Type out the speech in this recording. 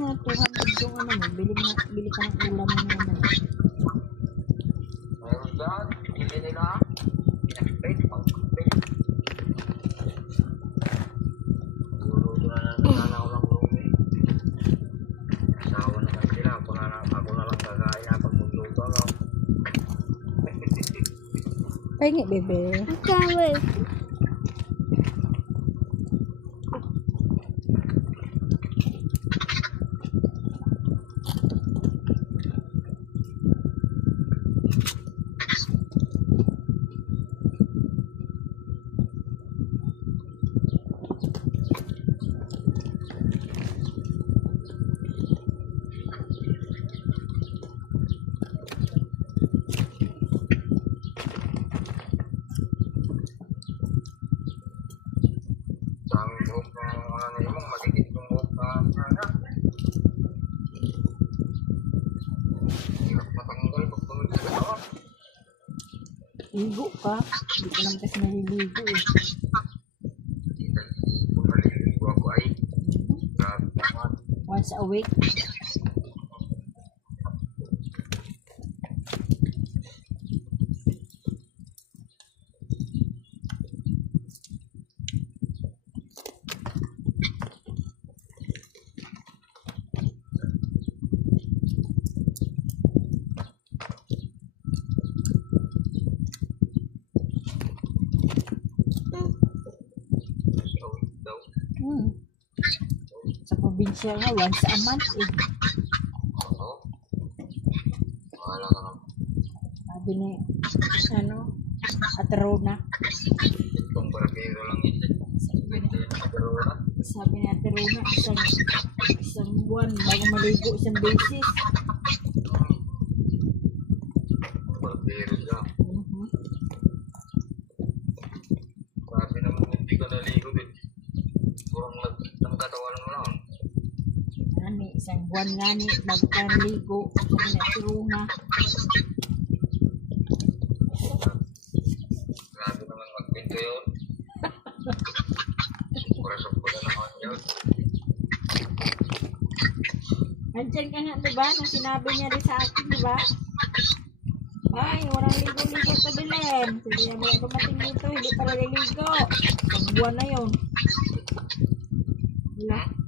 na 200 yung ano mo, bili ka ng ulam mo naman. Mayroon dyan, bili nila. Pinag-pay, pang-pay. Luluto na lang lang lumi. Asawa naman sila, ako na lang gagaya pag magluto ako. Pahingi, bebe. Kawin. Sa aming buhok ng ano yung magigit yung buhok na hirap matanggal pag tumigil ka naman. Ligo ka. Hindi ka naman kasi naliligo eh. Kung naliligo ako ay grabe naman. Once a week. Sa probinsya nga, once a month eh. Oo. Wala ka naman. Sabi ni, Aterona. Itong barabero lang yun. Sabi ni Aterona, isang buwan bago maligo, isang beses. Barabero lang. Sabi naman hindi ka naligo din. Kurang nagkatawanan mo lang. Ani, isang buwan nga ni, bago ka naligo. Sabi ni Aterona. Grabe naman magpinto yun. Kurasok ko na naman yun. Andyan ka nga, diba? Nung sinabi niya rin sa akin, diba? Ay, walang ligo-ligo sa Belen. Sige na mga dumating dito, hindi pa naliligo. Isang buwan na yun. Wala.